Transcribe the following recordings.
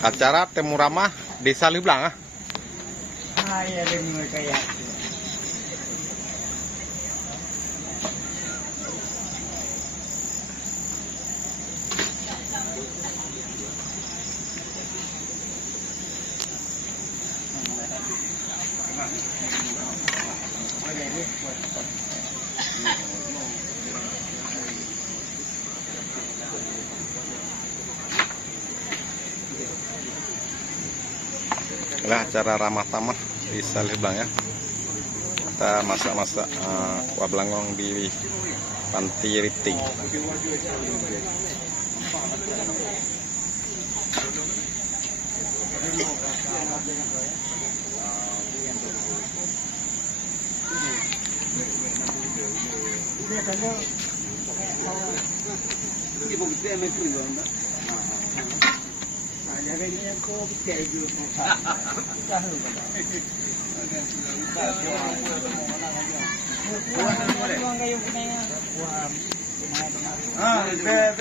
Acara temu ramah Desa Liblang ah. Ya ada kayak. Inilah acara ramah tamah di Saliblang ya. Kita masak-masak kuah belangong di Panti Riting.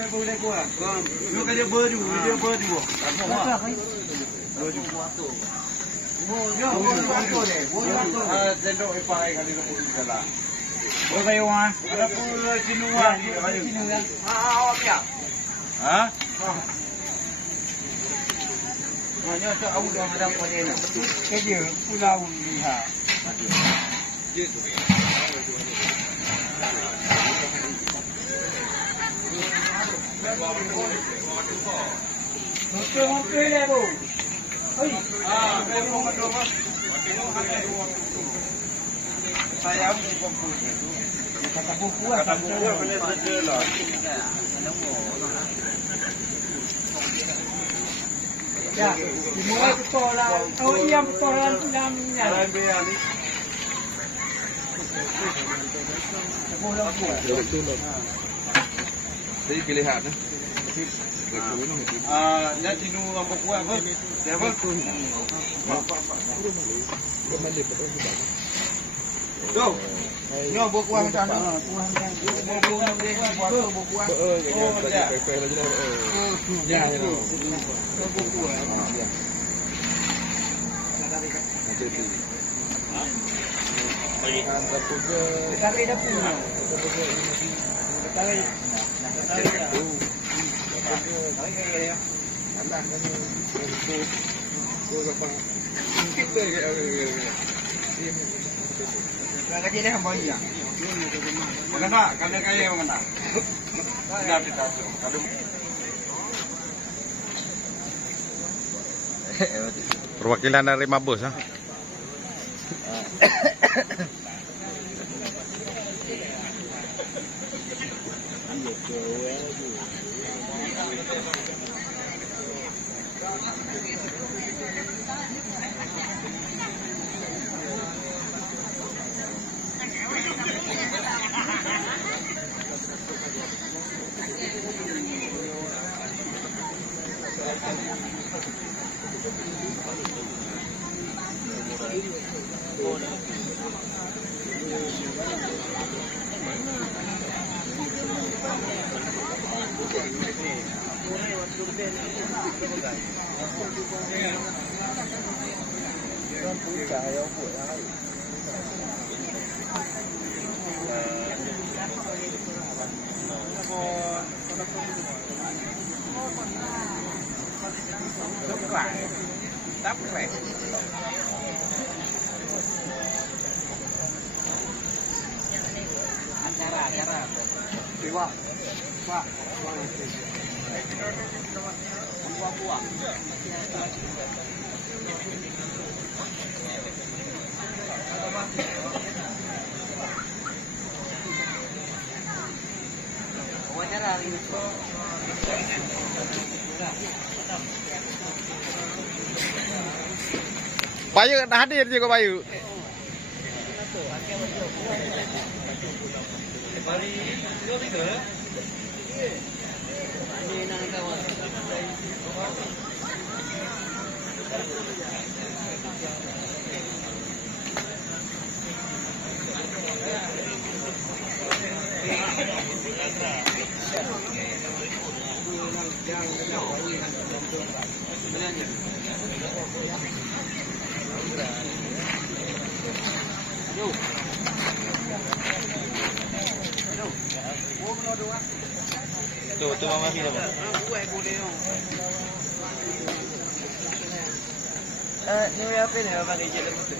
Boleh kuah. Lu kan dia berdua, dia berdua. Sendok ipai kali lu pun salah. Boleh kayu ah. Ada pula Chinua ni kayu. Awak ya. Ha? Hanya tak au dah ada punya. Kerja pulau lihat. Motor le bu. Oi. Saya buku. Kata buku Kata buku boleh sajalah. Ya, dimulai betul. Oh iya betul dalamnya. Dalam biar ni. Jadi pilihan eh. Nak Cinu apa kuat apa? Siapa? Tu. Ni buat kuah macam mana? Kuah yang buat dia buat kuah. Oh, ya. Ya, ya. Buat kuah. Tapi dah punya. Kerja dia hamba iya. Mengena, kami kaya mengena. Dah kita tu. Kadang Perwakilan dari Mabus ah. Acara. Pak. Pak. Buah-buah. Wawancara hari ini. Bayu dah hadir juga Bayu. Mari kita Ini nang kawan. Tuh mama kita. Ini apa ni? Apa ni je tu?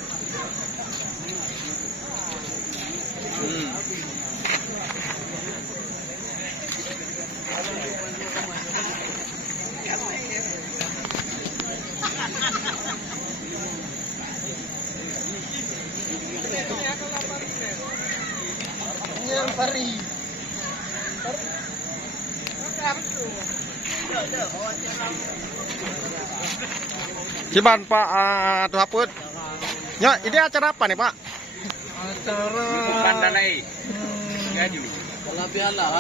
Ini yang pari. Ciban Pak Atuh Haput. Ya, ini acara apa nih Pak? Acara Pandalai. Gaji. Halal bihalal.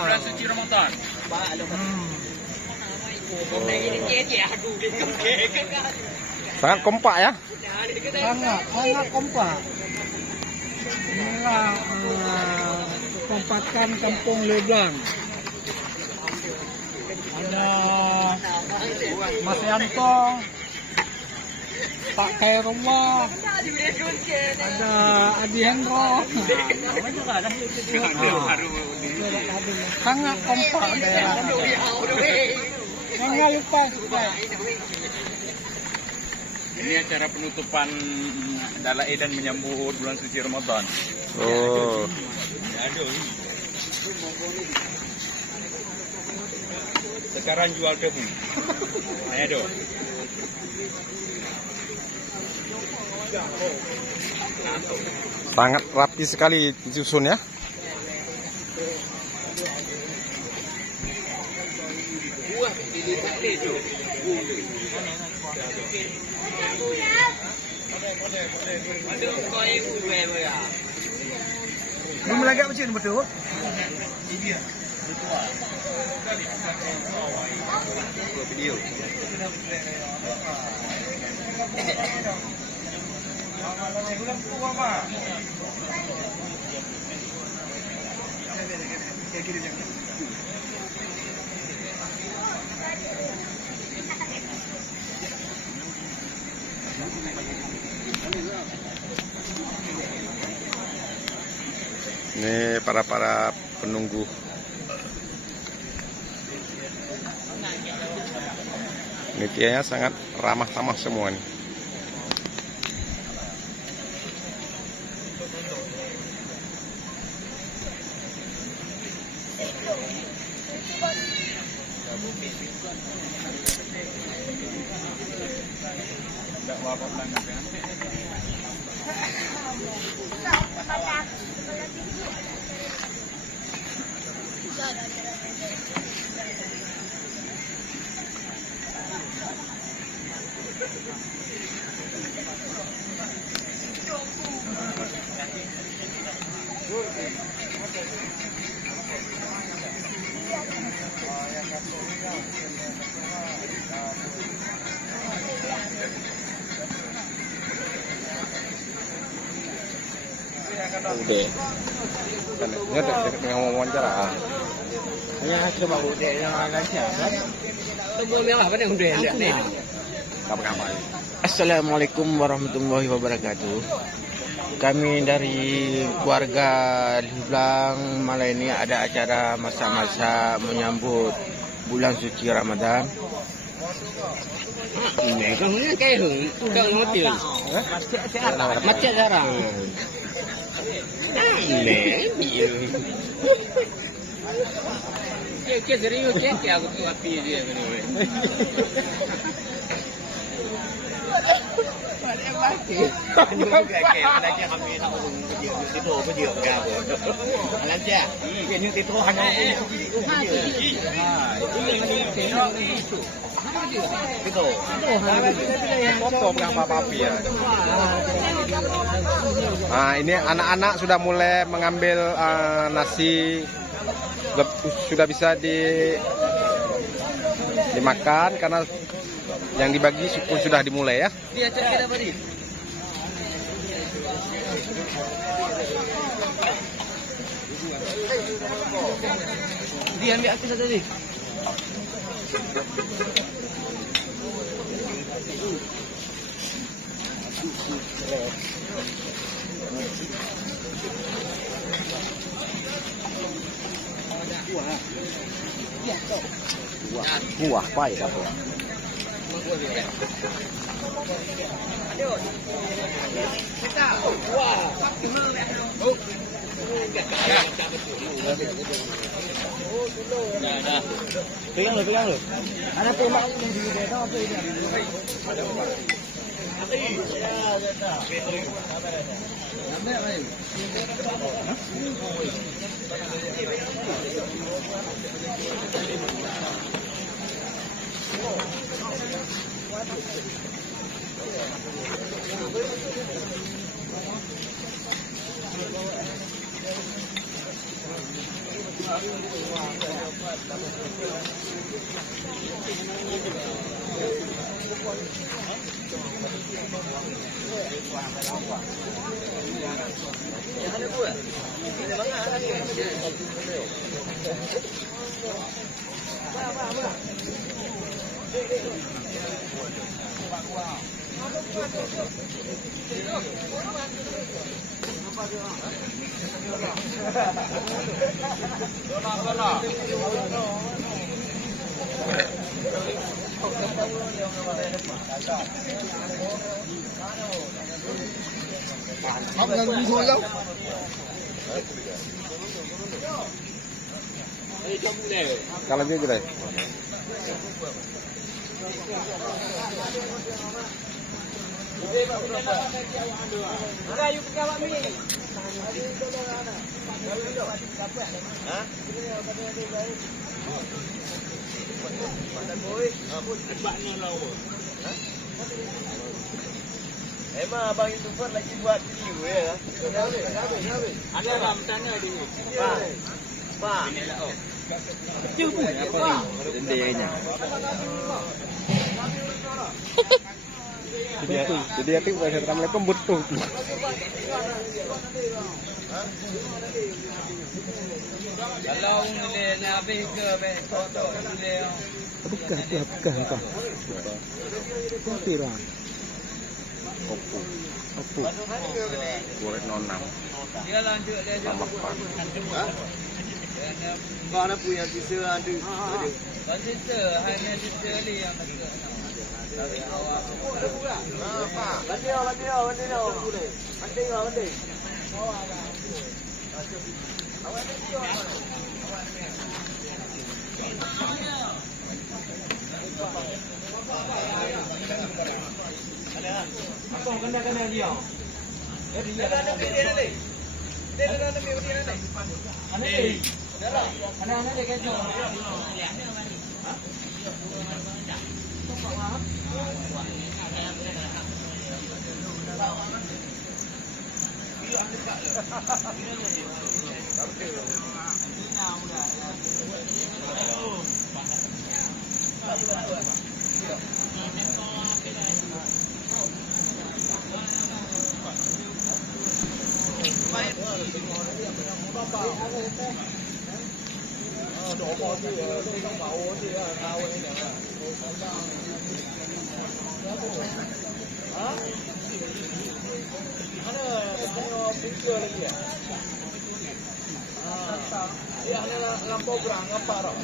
Bulan suci Ramadan. Sangat kompak ya. sangat kompak. Inilah kekompakan Kampung Leblang. Ada Mas Yanto, Pak Khairullah, ada Adi Hendro. Sangat kompak daerah. Jangan lupa. Ini acara penutupan Dalai dan menyambut bulan suci Ramadan. Oh. Sekarang jual tebu. Ayo. Sangat rapi sekali disusun ya. Belum lagi macam ni betul? Video. Ini para penunggu. Nitianya sangat ramah tamah semua nih. Udah. Ini dengan wawancara. Ya, coba udah yang lancar. Kapan-kapan. Assalamualaikum warahmatullahi wabarakatuh. Kami dari keluarga Leblang malam ini ada acara masa-masa menyambut bulan suci Ramadan. Ini kan kayak kau ngopi. Macam jarang. Kayak serius kayak aku tuh api dia kan. Nah, ini anak-anak sudah mulai mengambil nasi, sudah bisa dimakan karena yang dibagi pun sudah dimulai ya. Dia ambil aku saja ni. Kuah pai apa? Pegang lu. Ada tembak ni di bawah apa ini? Không ngừng đi thôi đâu. Kalau dia gitu. Emang abang YouTuber lagi buat video ya? Ada dalam tanya dulu. Pak. Kecil pun apa? Intinya. Jadi hati Assalamualaikum butuh. Kalau ni nak habis ke foto dia. Bukan. Kuntiran. Kopu. Apa? Goreng nonam. Dia lanjut dia Tambah pan. Mana punya sisa ada? Kita hanya kita ni yang nak. Tapi awak. Pak. Bantu. Boleh. Bantu. Apa kena dia? Anak-anak dia kecoh. Lampau berang apa roh?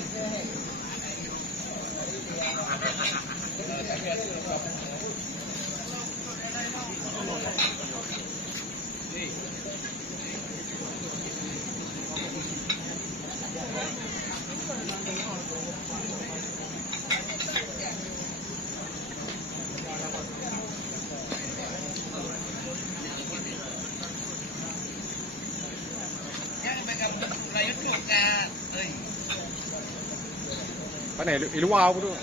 Cái này ilu wow bro.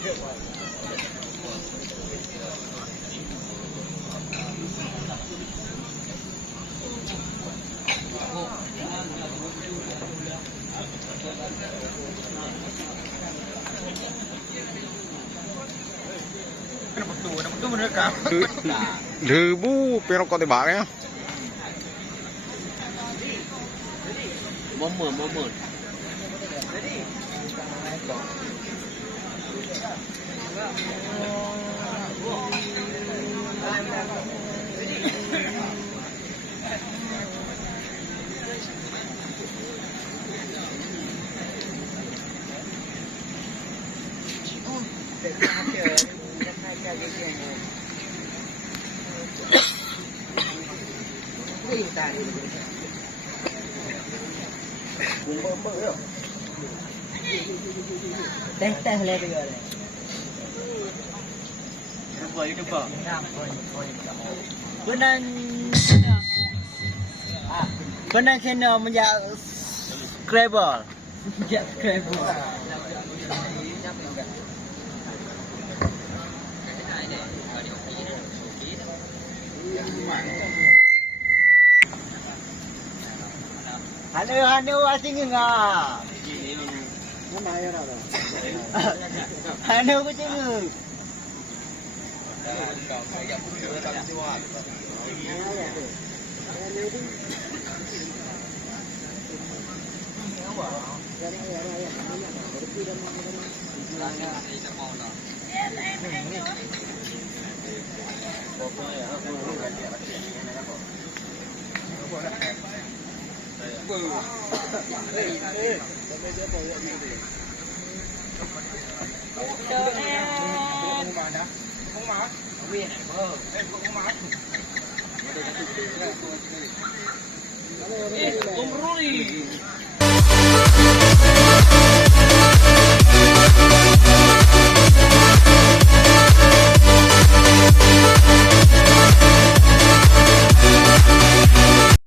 Itu merekam. Debu pero kok tebaknya. Momen. Teh le juga le. Benar kena menjak Scrabble. Ya, keren. Hanu asing ngah. Hanu kucing. Om Ruli.